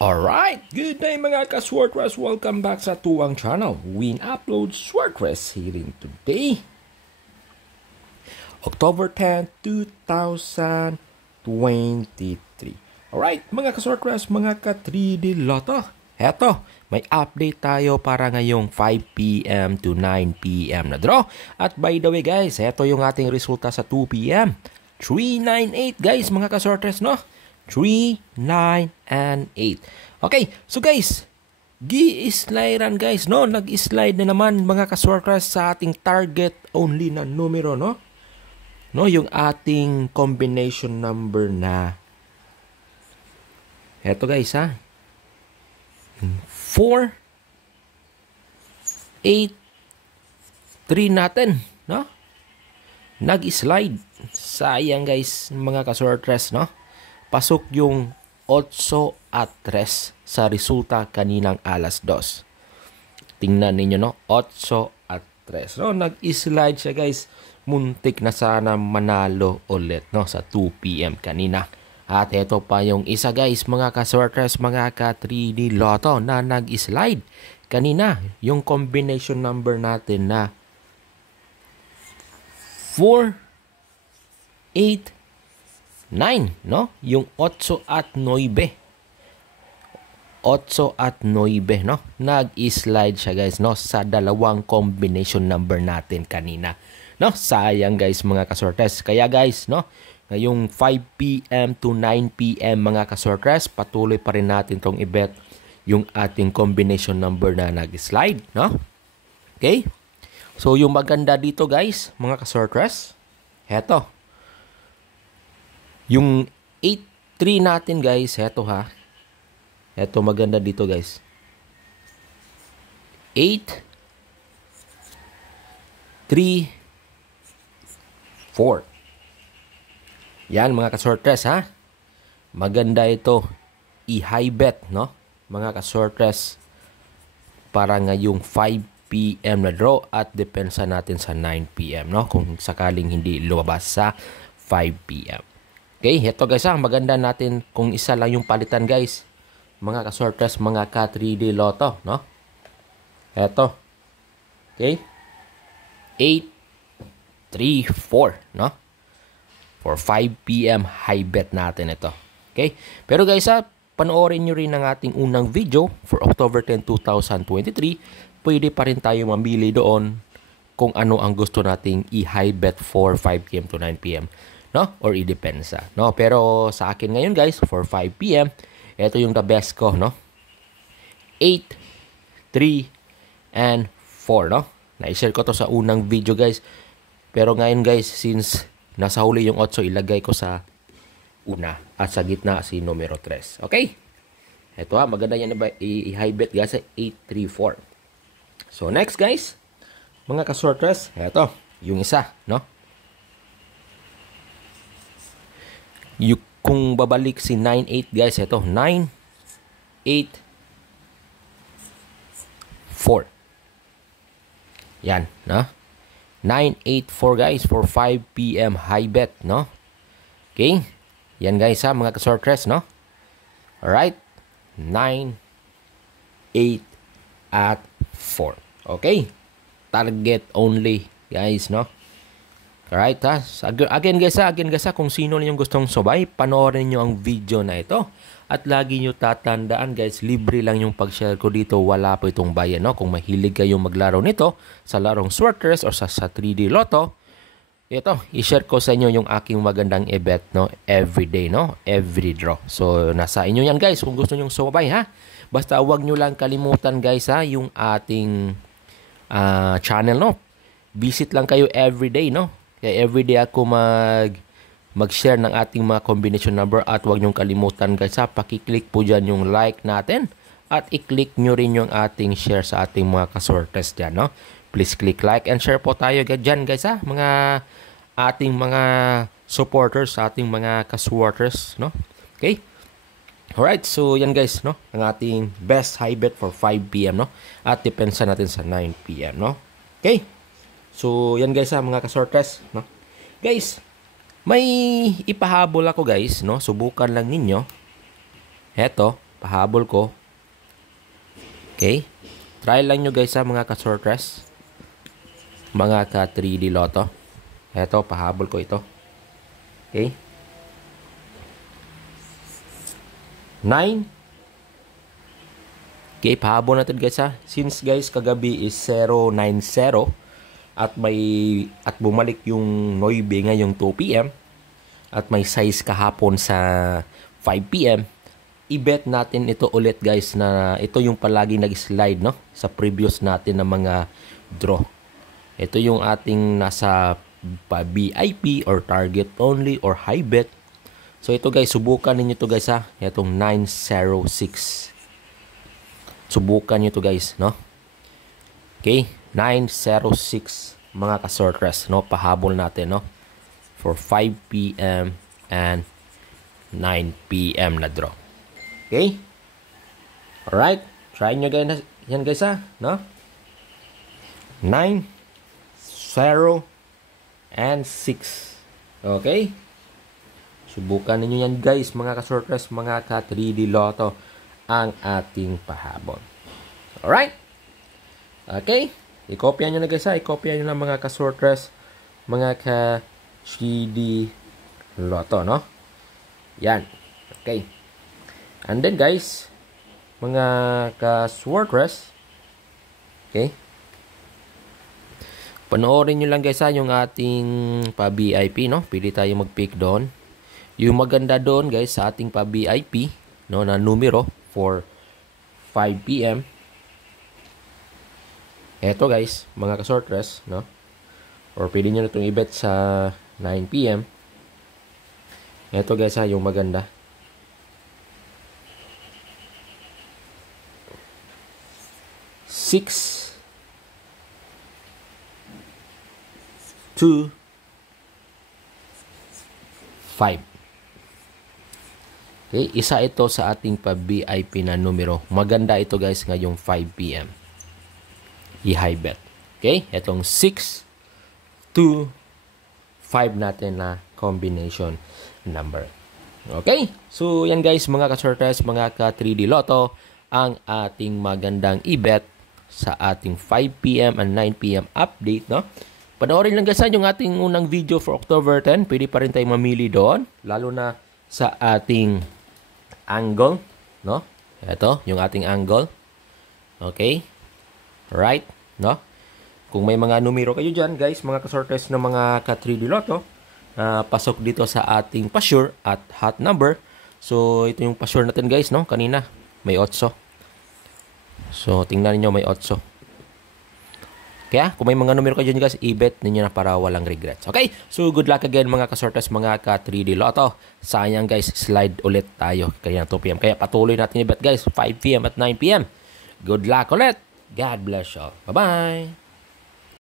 Alright, good day mga ka-Swartress. Welcome back sa Tuwang Channel. Win upload Swartress hearing today, October 10, 2023. Alright, mga ka-Swartress, mga ka-3D Lotto. Heto, may update tayo para ngayong 5 p.m. to 9 p.m. na draw. At by the way guys, heto yung ating resulta sa 2 p.m. 398 guys, mga ka-Swartress, no? 3, 9, and 8. Okay, so guys, gi-slidean guys, no? Nag-slide na naman mga ka-Swartress sa ating target only na numero, no? No, yung ating combination number na eto guys, ha? 4, 8, 3 natin, no? Nag-slide. Sayang guys, mga ka-Swartress, no? Pasok yung 8 at 3 sa resulta kaninang alas 2. Tingnan ninyo, no? 8 at 3. No, nag-slide siya, guys. Muntik na sana manalo ulit, no? Sa 2 p.m. kanina. At ito pa yung isa, guys, mga ka-Swartress, mga ka-3D Lotto na nag-slide kanina. Yung combination number natin na 4, 8, 9, no? Yung 8 at 9. 8 at 9, no? Nag-slide siya, guys, no? Sa dalawang combination number natin kanina. No? Sayang, guys, mga ka-Swartress. Kaya, guys, no? Ngayong 5 p.m. to 9 p.m. mga ka-Swartress, patuloy pa rin natin tong i-bet yung ating combination number na nag-slide, no? Okay? So, yung maganda dito, guys, mga ka-Swartress, heto. Yung 8-3 natin, guys, heto ha. Heto maganda dito, guys. 8, 3, 4. Yan, mga ka-Swartress, ha. Maganda ito. I-high bet, no? Mga ka-Swartress, para ngayong 5 p.m. na draw at depensa natin sa 9 p.m. no? Kung sakaling hindi lumabas sa 5 p.m. Okay, ito guys, maganda natin kung isa lang yung palitan guys. Mga ka-Swartress, mga ka-3D Lotto, no? Ito. Okay. 8, 3, 4, no? For 5 p.m. high bet natin ito. Okay? Pero guys, panoorin nyo rin ang ating unang video for October 10, 2023. Pwede pa rin tayo mamili doon kung ano ang gusto nating i-high bet for 5 p.m. to 9 p.m. no? Or i-depensa, no? Pero sa akin ngayon, guys, for 5 p.m., ito yung the best ko, no? 8, 3, and 4, no? Na-share ko to sa unang video, guys. Pero ngayon, guys, since nasa huli yung 8, ilagay ko sa una at sa gitna si numero 3. Okay? Ito maganda yan i-high bet, guys, 8, 3, 4. So, next, guys, mga ka-Swartress, ito, yung isa, no? Kung babalik si 9-8 guys, ito 9-8-4. Yan, no? 9-8-4 guys for 5 p.m. high bet, no? Okay? Yan guys mga ka-Swartress, no? Alright? 9-8 at 4. Okay? Target only guys, no? Alright, again guys, kung sino yung gustong subay, panoorin nyo ang video na ito. At lagi nyo tatandaan guys, libre lang yung pag-share ko dito, wala po itong bayan, no? Kung mahilig kayong maglaro nito sa larong Swartress o sa 3D Lotto, ito, i-share ko sa inyo yung aking magandang e-bet, no? Everyday, no? Every draw. So, nasa inyo yan guys, kung gusto nyo sumabay, ha? Basta wag nyo lang kalimutan guys, ha? Yung ating channel, no? Visit lang kayo everyday, no? Kaya everyday ako mag-share ng ating mga combination number at huwag niyong kalimutan guys, pakiclick po dyan yung like natin at i-click nyo rin yung ating share sa ating mga ka-Swartress dyan, no? Please click like and share po tayo dyan guys, mga ating mga supporters, sa ating mga ka-Swartress, no? Okay? Alright, so yan guys, no? Ang ating best high bet for 5 p.m, no? At depensa natin sa 9 p.m, no? Okay? So, yan guys mga ka-Swartress, no? Guys, may ipahabol ako guys, no? Subukan lang ninyo. Heto, pahabol ko. Okay? Try lang nyo guys mga ka-sortress. Mga ka-3D Lotto. Eto, pahabol ko ito. Okay? 9. Okay, pahabol natin guys ha. Since guys, kagabi is 090 at bumalik yung 9 ngayong 2 PM at may size kahapon sa 5 PM, i-bet natin ito ulit guys na ito yung palagi nag-slide no sa previous natin na mga draw. Ito yung ating nasa VIP or target only or high bet. So ito guys, subukan niyo to guys ha. Itong 906. Subukan niyo to guys, no? Okay, 906 mga ka-sortress, no? Pahabol natin, no? For 5 PM and 9 PM na draw. Okay? Alright. Try nyo guys, yan guys ha, no? 9, 0, and 6. Okay? Subukan ninyo yan guys, mga ka-sortress, mga ka-3D Lotto, ang ating pahabol. Alright? Okay? I-copy nyo na guys ha. I-copy nyo na mga ka-sortress, mga ka-3D Lotto, no? Yan. Okay. And then guys, mga ka-sortress, okay? Panoorin nyo lang guys ha, yung ating pa-VIP, no? Pili tayo mag-pick doon. Yung maganda doon guys sa ating pa-VIP, no, na numero for 5 PM. Eto guys, mga ka-sortress, no? Or pwede nyo na itong i-bet sa 9 PM. Eto guys ha, yung maganda. Six, 2, 5. Okay, isa ito sa ating pa-VIP na numero. Maganda ito guys ngayong 5 PM. I-high bet. Okay, itong 6, 2, 5 natin na combination number. Okay, so yan guys mga ka-sortress, mga ka-3D Lotto, ang ating magandang i-bet sa ating 5 PM and 9 PM update, no? Panoorin lang guys yung ating unang video for October 10. Pwede pa rin tayong mamili doon, lalo na sa ating angle, no? Ito, yung ating angle. Okay? Right, no? Kung may mga numero kayo dyan, guys, mga ka-sortress na mga ka-3D Lotto, pasok dito sa ating pa-sure at hot number. So, ito yung pa-sure natin, guys, no? Kanina, may 8. So, tingnan niyo may 8. Kaya, kung may mga numero kayo dyan, guys, i-bet ninyo na para walang regrets. Okay? So, good luck again, mga ka-sortress, mga ka-3D Lotto. Sayang, guys, slide ulit tayo kaya 2 PM. Kaya patuloy natin i-bet, guys, 5 PM at 9 PM. Good luck ulit. God bless you all. Bye-bye.